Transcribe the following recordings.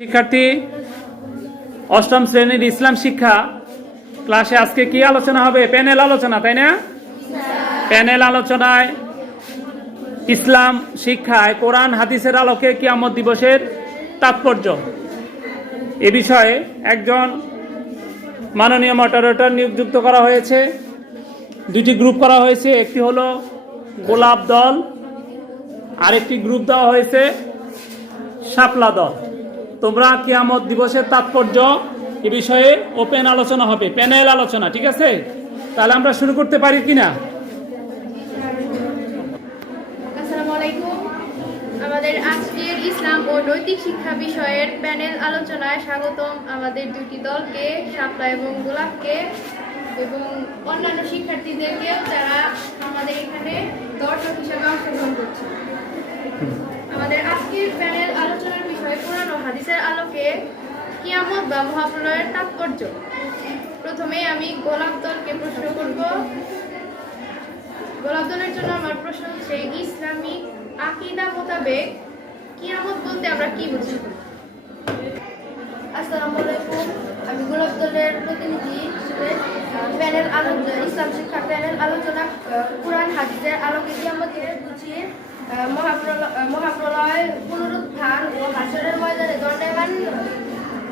শিক্ষার্থী, অষ্টম শ্রেণির ইসলাম শিক্ষা ক্লাসে আজকে কি আলোচনা হবে? প্যানেল আলোচনা, তাই না? প্যানেল আলোচনায় ইসলাম শিক্ষায় কোরআন হাদিসের আলোকে কিয়ামত দিবসের তাৎপর্য। এ বিষয়ে একজন মাননীয় মডারেটর নিয়োগযুক্ত করা হয়েছে। দুটি গ্রুপ করা হয়েছে, একটি হলো গোলাপ দল, আরেকটি গ্রুপ দেওয়া হয়েছে শাপলা দল। তোমরা কিয়ামত দিবসের তাৎপর্য এ বিষয়ে ওপেন আলোচনা হবে প্যানেল আলোচনা, ঠিক আছে? তাহলে আমরা শুরু করতে পারি আসসালামু আলাইকুম। আমাদের আজকের ইসলাম ও নৈতিক শিক্ষা বিষয়ের প্যানেল আলোচনায় স্বাগতম আমাদের দুটি দলকে, শাপলা এবং গোলাপকে, এবং অন্যান্য শিক্ষার্থীদেরকেও যারা আমাদের এখানে দর্শক হিসাবে অংশগ্রহণ করছে আমাদের আজকের প্যানেল আলোচনার বিষয় কোরআন ও হাদিসের কিয়ামত বা মহাপ্রলয়ের তাৎপর্য। প্রথমে আমি গোলাপ দলকে প্রশ্ন করব। গোলাপ দলের জন্য আমার প্রশ্ন হচ্ছে ইসলামিক আকিদা মোতাবেক কিয়ামত বলতে আমরা কি বুঝি? আসসালামু আলাইকুম। আমি গোলাপ দলের প্রতিনিধি প্যানেল আলোচনা ইসলাম শিক্ষা প্যানেল আলোচনা কোরআন হাদিসের আলোকে কিয়ামতে বুঝি আহ, মহাপ্রলয় আহ, পুনরুত্থান ও হাসরের ময়দানে দণ্ডায়মান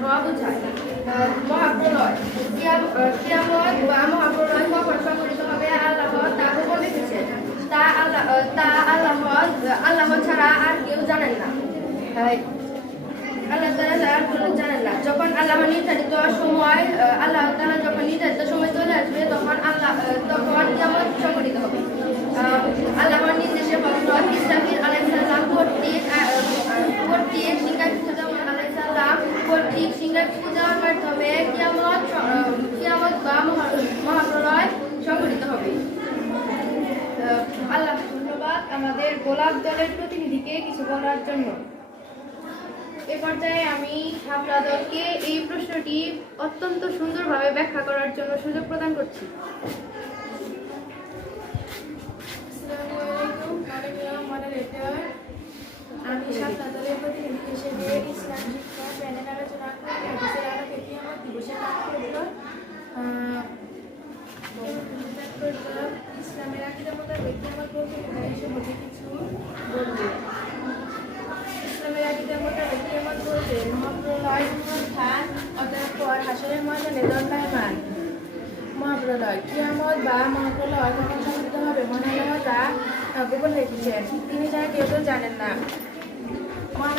হওয়া বোঝায় মহাপ্রলয়। কিয়ামত বা মহাপ্রলয় কখন তা গোপন তা আল্লাহ আল্লাহ ছাড়া আর কেউ জানেন না। আল্লাহ তার জানেন না। যখন আল্লাহ নির্ধারিত সময় আল্লাহ তাআলা যখন নির্ধারিত সময় চলে আসবে, তখন আল্লাহ আহ, তখন কিয়ামত সংঘটিত হবে আহ, আল্লাহর নির্দেশে ভক্ত ইসরাফিল আলাইহিস সালাম কর্তৃক আহ, আহ, কর্তৃক সিংহায় পূজা আলাইহিস সালাম কর্তৃক সিংহায় পূজার মাধ্যমে কিয়ামত স- আহ, কিয়ামত বা মহা- মহাপ্রলয় সংঘটিত হবে আহ, আল্লাহ ধন্যবাদ আমাদের দলের প্রতিনিধিকে কিছু বলার জন্য। এ পর্যায়ে আমি শাপলা দলকে এই প্রশ্নটি অত্যন্ত সুন্দরভাবে ব্যাখ্যা করার জন্য সুযোগ প্রদান করছি। আমি সাপ্তাহের প্রতিনিধি হিসেবে ইসলাম শিক্ষা প্যানেল আলোচনা করে কিয়ামত দিবসের আহ, তাৎপর্য ইসলামের আকিদা ইসলামের আকিদা মোতাবেক কিয়ামত বলতে মহাপ্রলয় কিয়ামত বা মহাপ্রলয় কখন সংঘটিত হবে মহানল্লাহ তা গোপন রেখেছেন তিনি যারা কেউ তো জানেন না। মহান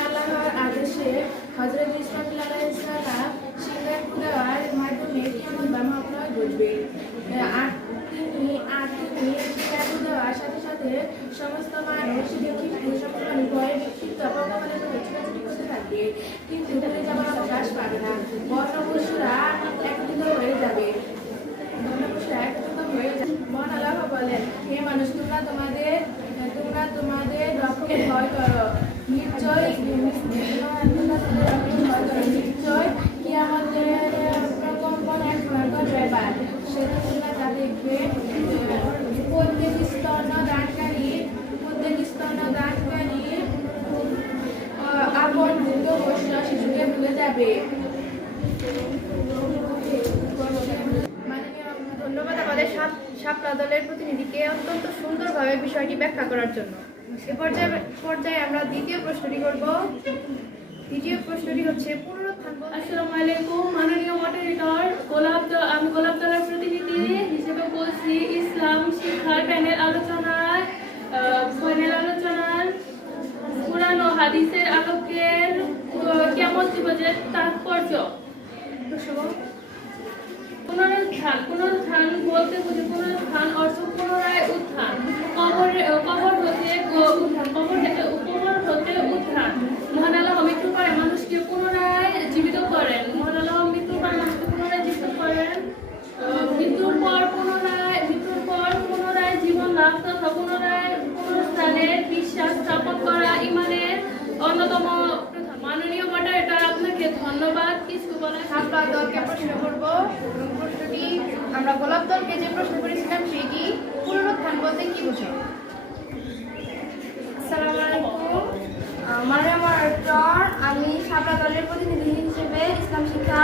আদেশে হজরত ইসমাইল আলাইসালাম সিংহের দেওয়ার মাধ্যমে কিয়ামত বা মহাপ্রলয় ঘটবে আহ, অবকাশ পাবে না বর্ণ পশুরা হয়ে যাবে মহান আল্লাহ বলেন হে মানুষ তোমরা তোমাদের তোমরা তোমাদের রবকে ভয় করো নিশ্চয় নিশ্চয় কি আমাদের প্রকম্পন এক ভয়ঙ্কর ব্যাপার সেটা তোমরা তা দেখবে প্রত্যেক স্তন দানকারী প্রত্যেক স্তন দানকারী আপন ভূত বসল শিশুকে ভুলে যাবে মাননীয় ধন্যবাদ আমাদের সাপ- শাপলা প্রতিনিধিকে অত্যন্ত সুন্দরভাবে বিষয়টি ব্যাখ্যা করার জন্য। এ পর্যায়ে পর্যায়ে আমরা দ্বিতীয় প্রশ্নটি করব। দ্বিতীয় প্রশ্নটি হচ্ছে পুনরুত্থান আসসালামু আলাইকুম মাননীয় মডারেটর গোলাপ আমি গোলাপ দলের প্রতিনিধি হিসেবে বলছি ইসলাম শিক্ষার প্যানেল আলোচনার প্যানেল আলোচনার কোরআন ও হাদিসের আলোকের কেমন জীবনের তাৎপর্য? পুনরুত্থান পুনরুত্থান বলতে বুঝি পুনরুত্থান অর্থ পুনরায় উত্থান। কবর কবর হতে উত্থান। কবর থেকে কবর হতে উত্থান মহান আল্লাহ মৃত্যু করে মানুষকে পুনরায় জীবিত করেন মহান আল্লাহ মৃত্যু করে মানুষকে পুনরায় জীবিত করেন আহ, মৃত্যুর পর পুনরায় মৃত্যুর পর পুনরায় জীবন লাভ তথা পুনরায় পুনরুত্থানের বিশ্বাস স্থাপন করা ইমানের অন্যতম প্রথা। মাননীয় মডারেটর আপনাকে ধন্যবাদ কিছু বলার শাপলা দলকে প্রশ্ন করব এবং প্রশ্নটি আমরা গোলাপ দলকে যে প্রশ্ন করেছিলাম সেটি পুনরুত্থান বলতে কি বোঝায় আসসালামু আলাইকুম আহ, আমি সাপলা দলের প্রতিনিধি হিসেবে ইসলাম শিক্ষা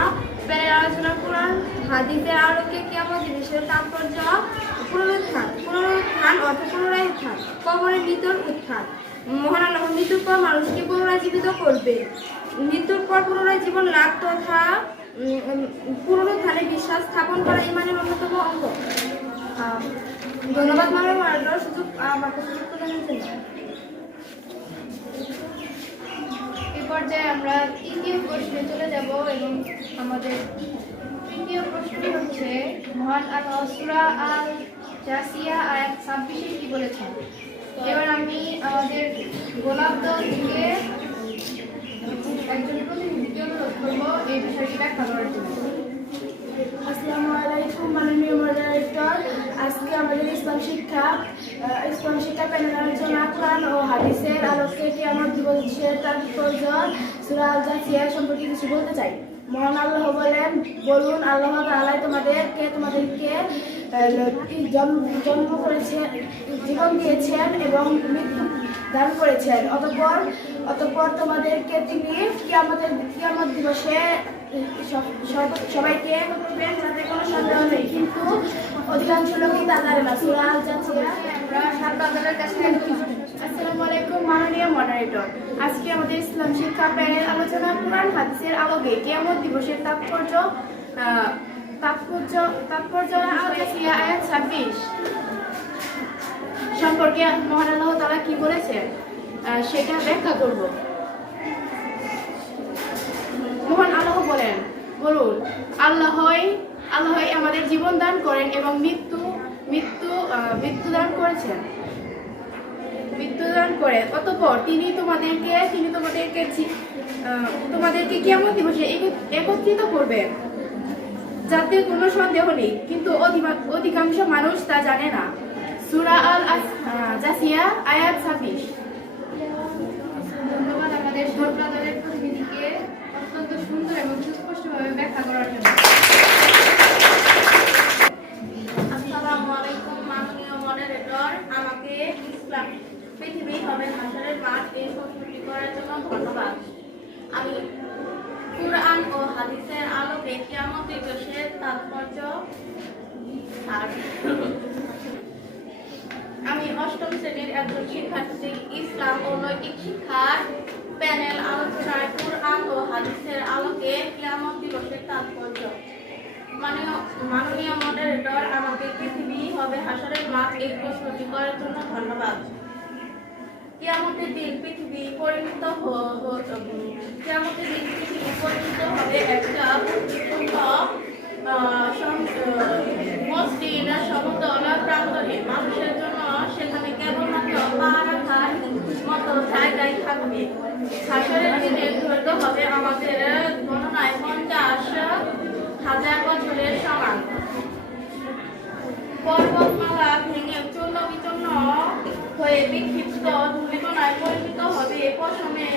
প্যানেল আলোচনা কোরআন হাদিসের আলোকে কেমন জিনিসের তাৎপর্য পুনরুত্থান পুনরুত্থান অর্থ পুনরায় উত্থান কবরের মৃত্যুর উত্থান। মহান মৃত্যুর পর মানুষকে পুনরায় জীবিত করবে? মৃত্যুর পর পুনরায় জীবন লাভ তথা উম, উম, বিশ্বাস স্থাপন করা ইমানের অন্যতম অঙ্গ। ধন্যবাদ সুযোগ আমাকে সুযোগ প্রদানের জন্য পর্যায়ে আমরা তৃতীয় প্রশ্নে চলে যাব এবং আমাদের তৃতীয় প্রশ্নটি হচ্ছে মহান আল্লাহ সূরা আল জাসিয়া আয়াত ছাব্বিশে কি বলেছেন? এবার আমি আমাদের গোলাপ দল থেকে একজন মাননীয় মডারেটর আজকে আমাদের ইসলাম শিক্ষা শিক্ষা প্যানেল ও হাদিসের আলোকে আমার সম্পর্কে কিছু বলতে চাই। মহান আল্লাহ বলেন, বলুন, আল্লাহ তাআলাই তোমাদেরকে তোমাদেরকে জন্ম করেছেন জীবন দিয়েছেন এবং মৃত্যু দান করেছেন। অতঃপর অতঃপর তোমাদেরকে তিনি কিয়ামতের কিয়ামত দিবসে সব- সব- সবাইকে করবেন যাতে কোনো সন্দেহ নেই। কিন্তু অধিকাংশ লোকই তা জানে না। আসসালামু আলাইকুম মাননীয় মডারেটর আজকে আমাদের ইসলাম শিক্ষা প্যানেল আলোচনা কোরআন হাদিসের আলোকে কিয়ামত দিবসের তাৎপর্য তাৎপর্য তাৎপর্য আয়াত ছাব্বিশ সম্পর্কে মহান আল্লাহ তারা কি বলেছে আহ, সেটা ব্যাখ্যা করব। মহান আল্লাহ বলেন, বলুন আল্লাহই আল্লাহই আমাদের জীবন দান করেন এবং মৃত্যু মৃত্যু মৃত্যু দান করেছেন। মৃত্যুদান করেন অতঃপর তিনি তোমাদেরকে তিনি তোমাদেরকে তোমাদেরকে কেমন দিবসে একত্রিত করবেন, যাতে কোনো সন্দেহ নেই। কিন্তু অধিকাংশ মানুষ তা জানে না। সুরা আল জাসিয়া, আয়াত ছাব্বিশ। কুরআন ও হাদিসের আলোকে কিয়ামত তাৎপর্য আমি অষ্টম শ্রেণির একজন শিক্ষার্থী, ইসলাম ও নৈতিক শিক্ষার প্যানেল আলোচনায় কুরআন ও হাদিসের আলোকে কিয়ামত দিবসের তাৎপর্য। মাননীয় মডারেটর আমাকে পৃথিবী হবে হাসরের মাঠ এই প্রশ্নটি করার জন্য ধন্যবাদ। কিয়ামতের দিন পৃথিবী পরিণত কিয়ামতের দিন পৃথিবী পরিণত হবে একটা উৎপন্ন আহ, সম- আহ, মসৃণ সমতল প্রান্তরে মানুষের জন্য সেখানে কেবলমাত্র পা রাখার মতো জায়গায় থাকবে হাসরের দিনের দৈর্ঘ্য হবে আমাদের গণনায় পঞ্চাশ হাজার বছরের সমান। পর্বতমালা ভেঙে চূর্ণ বিচূর্ণ হয়ে বিক্ষিপ্ত ধূলিকণায় পরিণত হবে। পশমের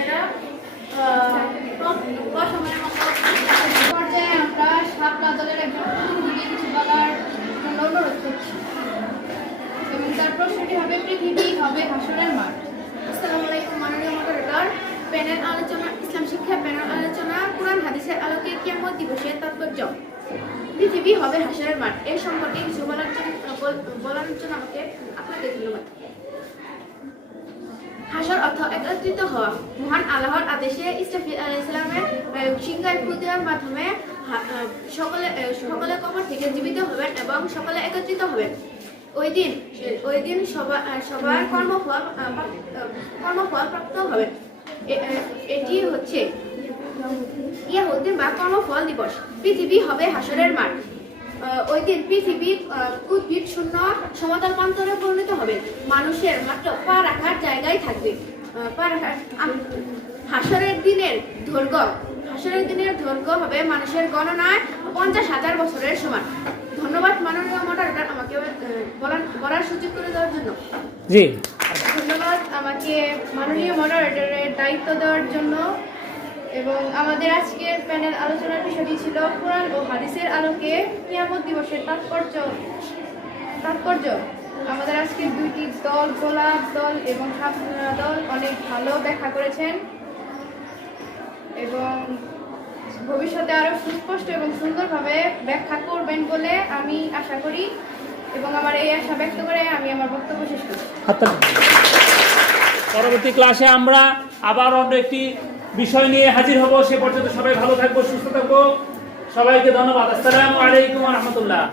পশমের মতো পর্যায়ে আমরা সাতটা দলের কিছু বলার জন্য অনুরোধ করছি। এবং তার প্রশ্নটি হবে, পৃথিবী হবে হাসরের মাঠ? আসসালামু আলাইকুম, মাননীয় মডারেটর প্যানেল আলোচনা ইসলাম শিক্ষা প্যানেল আলোচনা কোরআন হাদিসের আলোকে কিয়ামত দিবসের তাৎপর্য। পৃথিবী হবে হাসরের মাঠ। এই সম্পর্কে কিছু বলার জন্য বলার জন্য আমাকে আপনাকে ধন্যবাদ। হাসর অর্থ একত্রিত হওয়া। মহান আল্লাহর আদেশে ইসরাফিল আলাইসালামের শিক্ষায় ফুল দেওয়ার মাধ্যমে সকলে সকলে কবর থেকে জীবিত হবেন এবং সকলে একত্রিত হবেন। ওই দিন ওই দিন সবার কর্মফল কর্মফল প্রাপ্ত হবে। এটি হচ্ছে ইয়াহুদ্দিন বা কর্মফল দিবস। পৃথিবী হবে হাসরের মাঠ। ওই দিন পৃথিবী আহ, উদ্ভিদ শূন্য সমতল প্রান্তরে পরিণত হবে। মানুষের মাত্র পা রাখার জায়গায় থাকবে। পা রাখার হাসরের দিনের দৈর্ঘ্য হাসরের দিনের দৈর্ঘ্য হবে মানুষের গণনায় পঞ্চাশ হাজার বছরের সমান। ধন্যবাদ মাননীয় মডারেটর আমাকে বলার সুযোগ করে দেওয়ার জন্য। জি। ধন্যবাদ আমাকে মাননীয় মডারেটরের দায়িত্ব দেওয়ার জন্য। এবং আমাদের আজকের প্যানেল আলোচনার বিষয়টি ছিল কোরআন ও হাদিসের আলোকে কিয়ামত দিবসের তাৎপর্য। তাৎপর্য। আমাদের আজকে দুইটি দল, গোলাপ দল এবং সাপনা দল অনেক ভালো ব্যাখ্যা করেছেন এবং ভবিষ্যতে আরও সুস্পষ্ট এবং সুন্দরভাবে ব্যাখ্যা করবেন বলে আমি আশা করি এবং আমার এই আশা ব্যক্ত করে আমি আমার বক্তব্য শেষ করছি। পরবর্তী ক্লাসে আমরা আবার অন্য একটি বিষয় নিয়ে হাজির হব, সে পর্যন্ত সবাই ভালো থাকব, সুস্থ থাকব। সবাইকে ধন্যবাদ। আসসালামু আলাইকুম রহমতুল্লাহ।